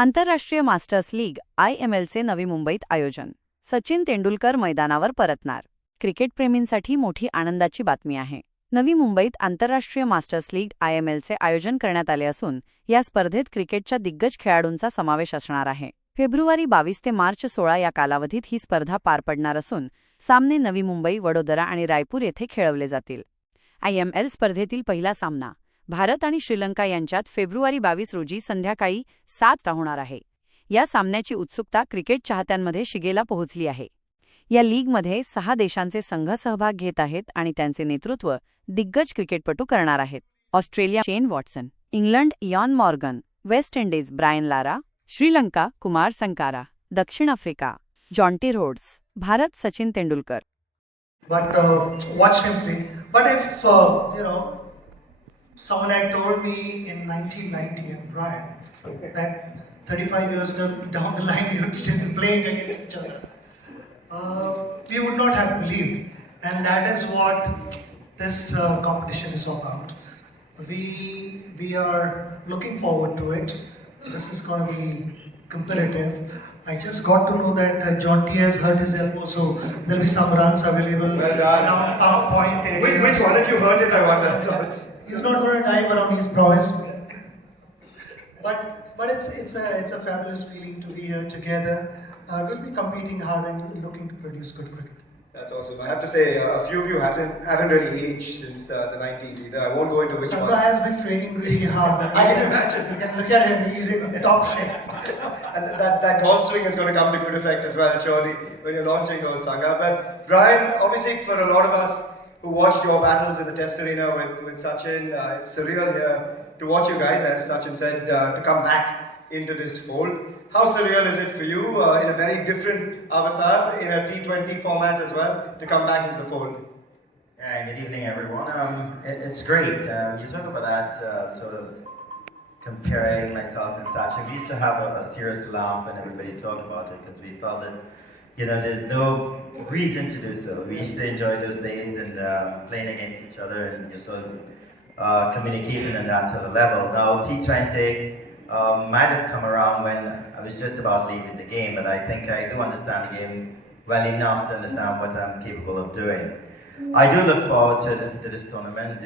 आंतरराष्ट्रीय masters league IMLचे नवी मुंबईत आयोजन. सचिन तेंडुलकर मैदानावर परतणार. क्रिकेटप्रेमींसाठी मोठी आनंदाची बातमी आहे. नवी मुंबईत आंतरराष्ट्रीय मास्टर्स लीग IMLचे आयोजन करण्यात आले असून या स्पर्धेत क्रिकेटच्या दिग्गज खेळाडूंचा समावेश असणार आहे. फेब्रुवारी 22 ते मार्च 16 या कालावधीत ही स्पर्धा पार पडणार असून सामने नवी मुंबई, वडोदरा आणि रायपूर येथे खेळवले जातील. IML स्पर्धेतील पहिला सामना भारत आणि श्रीलंका यांच्यात फेब्रुवारी 22 रोजी संध्याकाळी 7 होणार आहे. या सामन्याची उत्सुकता क्रिकेट चाहत्यांमध्ये शिगेला पोहोचली आहे. या लीगमध्ये 6 देशांचे संघ सहभाग घेत आहेत आणि त्यांचे नेतृत्व दिग्गज क्रिकेटपटू करणार आहेत. Australia Shane Watson, England Eoin Morgan, West Indies Brian Lara, Sri Lanka Kumar Sangakkara, दक्षिण Africa Jonty Rhodes, Bharat Sachin Tendulkar. But watch him play. But if someone had told me in 1990 and Brian that 35 years down the line you'd still be playing against each other, we would not have believed. And that is what this competition is all about. We are looking forward to it. This is going to be competitive. I just got to know that John T has hurt his elbow, so there'll be some runs available around PowerPoint area. Which one of you hurt it, I wonder? He's not going to dive around his prowess. But it's a fabulous feeling to be here together. We'll be competing hard and looking to produce good cricket. That's awesome. I have to say, a few of you haven't really aged since the 90s either. I won't go into which Sangha ones. has been training really hard. I can imagine. You can look at him; he's in top shape. And that golf swing is going to come to good effect as well, surely, when you're launching those, Sangha. But Brian, obviously for a lot of us who watched your battles in the Test arena with Sachin, it's surreal here to watch you guys, as Sachin said, to come back into this fold. How surreal is it for you, in a very different avatar, in a T20 format as well, to come back into the fold? Yeah, good evening, everyone. It's great. You talk about that sort of comparing myself and Sachin. We used to have a serious laugh when everybody talked about it because we felt that there's no reason to do so. We used to enjoy those days and playing against each other and just sort of communicating on that sort of level. Now T20 might have come around when I was just about leaving the game, but I think I do understand the game well enough to understand what I'm capable of doing. I do look forward to this tournament.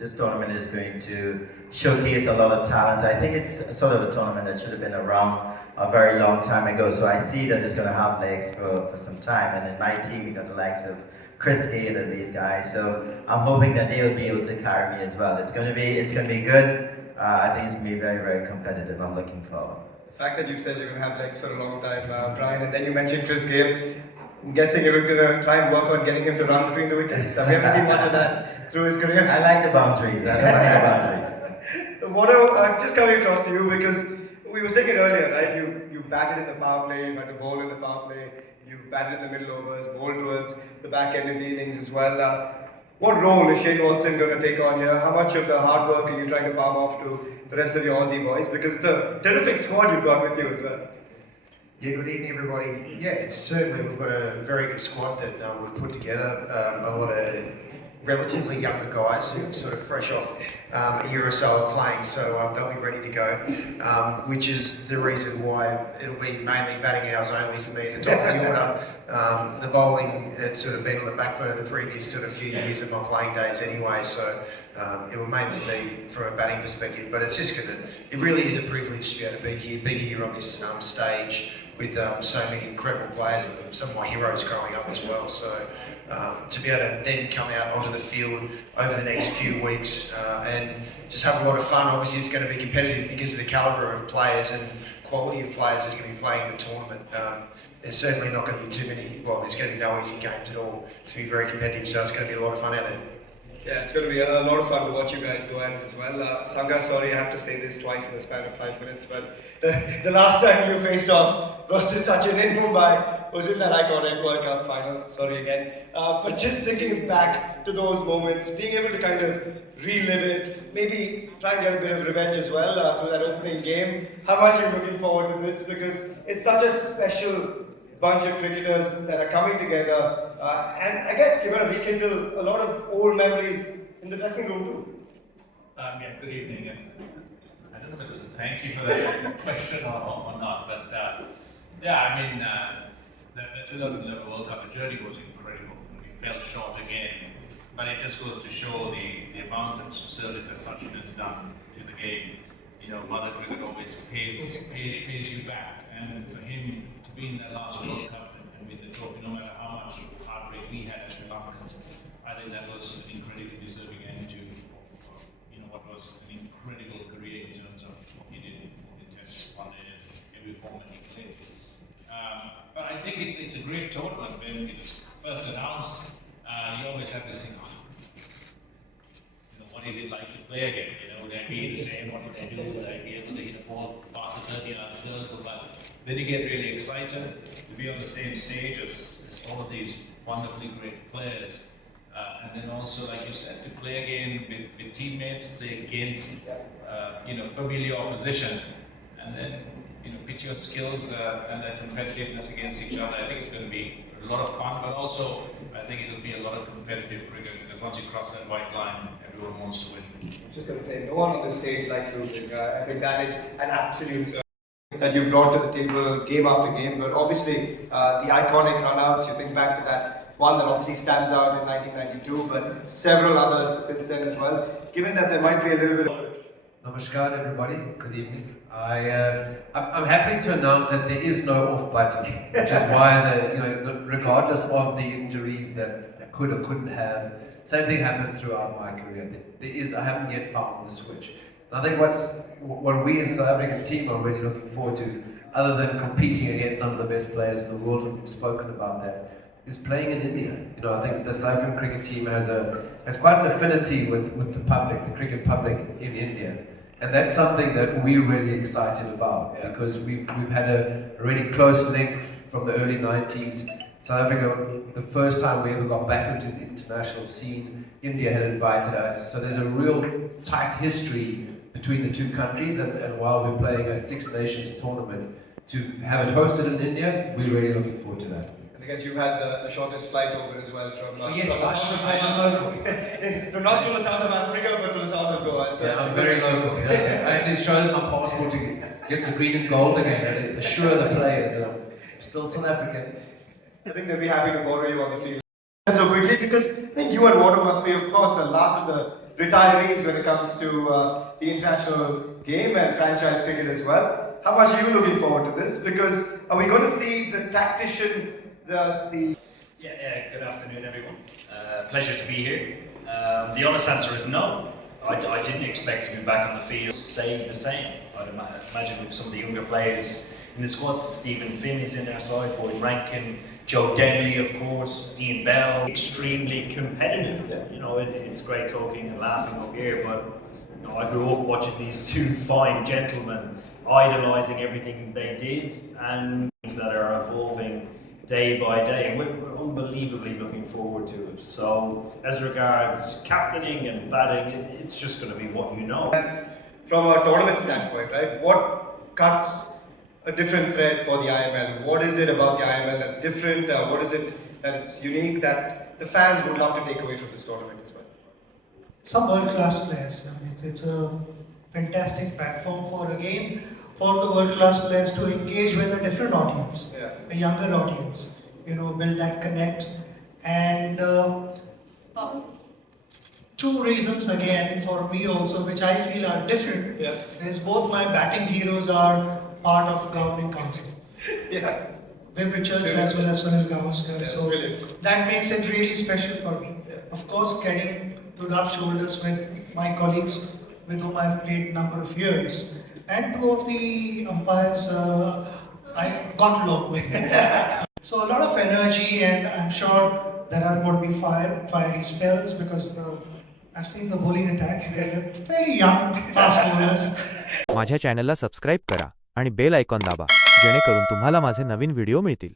This tournament is going to showcase a lot of talent. I think it's sort of a tournament that should have been around a very long time ago, so I see that it's going to have legs for some time. And in my team, we got the likes of Chris Gale and these guys, so I'm hoping that they will be able to carry me as well. It's going to be good. I think it's going to be very, very competitive. I'm looking forward. The fact that you've said you're going to have legs for a long time, Brian, and then you mentioned Chris Gale. I'm guessing you're going to try and work on getting him to run between the wickets. We haven't seen much of that through his career. I like the boundaries. I don't like the boundaries. Just coming across to you, because we were saying it earlier, right? You batted in the power play, you've had to bowl in the power play, you've batted in the middle overs, bowled towards the back end of the innings as well. What role is Shane Watson going to take on here? How much of the hard work are you trying to palm off to the rest of your Aussie boys? Because it's a terrific squad you've got with you as well. Yeah, good evening, everybody. Yeah, it's certainly, we've got a very good squad that we've put together. A lot of relatively younger guys who are sort of fresh off a year or so of playing, so they'll be ready to go, which is the reason why it'll be mainly batting hours only for me at the top of the order. The bowling had sort of been on the back burner the previous sort of few years of my playing days anyway, so it will mainly be from a batting perspective, but it's just it really is a privilege to be able to be here on this stage with so many incredible players and some of my heroes growing up as well. So to be able to then come out onto the field over the next few weeks and just have a lot of fun. Obviously it's going to be competitive because of the calibre of players and quality of players that are going to be playing in the tournament. There's certainly not going to be too many, there's going to be no easy games at all. It's going to be very competitive, so it's going to be a lot of fun out there. Yeah, it's going to be a lot of fun to watch you guys go at it as well. Sangha, sorry I have to say this twice in the span of 5 minutes, but the last time you faced off versus Sachin in Mumbai was in that iconic World Cup final. Sorry again. But just thinking back to those moments, being able to kind of relive it, maybe try and get a bit of revenge as well through that opening game. How much are you looking forward to this? Because it's such a special bunch of cricketers that are coming together, and I guess you're going to rekindle a lot of old memories in the dressing room too. Yeah, good evening. don't know whether to thank you for that question or not, but yeah, I mean, the 2011 World Cup, the journey was incredible. We fell short again, but it just goes to show the amount of service that Sachin has done to the game. You know, Mother Cricket always pays you back, and for him to be in that last World Cup and win the trophy, no matter how much heartbreak we had as Sri Lankans, I think that was an incredibly deserving end to what was an incredible career in terms of what he did in Test, one day, every format he played. But I think it's a great tournament. When it was first announced, you always have this thing of, what is it like to play again? Would I be the same? What would I do? Would I be able to hit a ball past the 30-yard circle? But then you get really excited to be on the same stage as all of these wonderfully great players. And then also, like you said, to play again with teammates, play against familiar opposition, and then pitch your skills and that competitiveness against each other. I think it's going to be a lot of fun, but also I think it'll be a lot of competitive cricket, because once you cross that white line, everyone wants to win. I'm just going to say, no one on this stage likes losing. I think that is an absolute that you brought to the table game after game. But obviously, the iconic runouts, you think back to that one that obviously stands out in 1992, but several others since then as well. Given that there might be a little bit of... Namaskar everybody, good evening. I'm happy to announce that there is no off button, which is why regardless of the injuries that I could or couldn't have, same thing happened throughout my career. I haven't yet found the switch. And I think what we as a South African team are really looking forward to, other than competing against some of the best players in the world, and we've spoken about that, is playing in India. I think the South African cricket team has quite an affinity with the public, the cricket public in India. And that's something that we're really excited about, because we've had a really close link from the early 90s. South Africa, the first time we ever got back into the international scene, India had invited us. So there's a real tight history between the two countries, and while we're playing a Six Nations tournament, to have it hosted in India, we're really looking forward to that. And I guess you've had the shortest flight over as well from Yes, from the south of Goa. From not from the south of Africa, but from the south of Goa. Yeah, I'm very local. I had to show them my passport to get the green and gold again, to assure the players that I'm still South African. I think they'll be happy to borrow you on the field. So quickly, because I think you and Water must be, of course, the last of the retirees when it comes to the international game and franchise cricket as well. How much are you looking forward to this? Because are we going to see the tactician, the... Yeah, good afternoon everyone. Pleasure to be here. The honest answer is no. I didn't expect to be back on the field. Say the same. I'd imagine with some of the younger players in the squad, Stephen Finn is in our side, Boyd Rankin, Joe Denley of course, Ian Bell. Extremely competitive. It's great talking and laughing up here, but I grew up watching these two fine gentlemen idolising everything they did, and things that are evolving day by day, and we're unbelievably looking forward to it. So as regards captaining and batting, it's just going to be what you know. From a tournament standpoint, right, what cuts a different thread for the IML? What is it about the IML that's different? What is it that it's unique that the fans would love to take away from this tournament as well? Some world-class players. It's a fantastic platform for the world-class players to engage with a different audience, a younger audience. Build that connect. And two reasons again for me also, which I feel are different, is both my batting heroes are part of governing council. Viv Richards as well as Sunil Gavaskar. So that makes it really special for me. Of course, getting to rub shoulders with my colleagues with whom I've played a number of years. And two of the umpires I got along with. So a lot of energy, and I'm sure there are going to be fiery spells, because I've seen the bowling attacks. They're fairly young, fast bowlers. माझ्या चॅनलला subscribe करा आणि bell icon दाबा, जेणेकरून तुम्हाला माझे नवीन video मिळतील.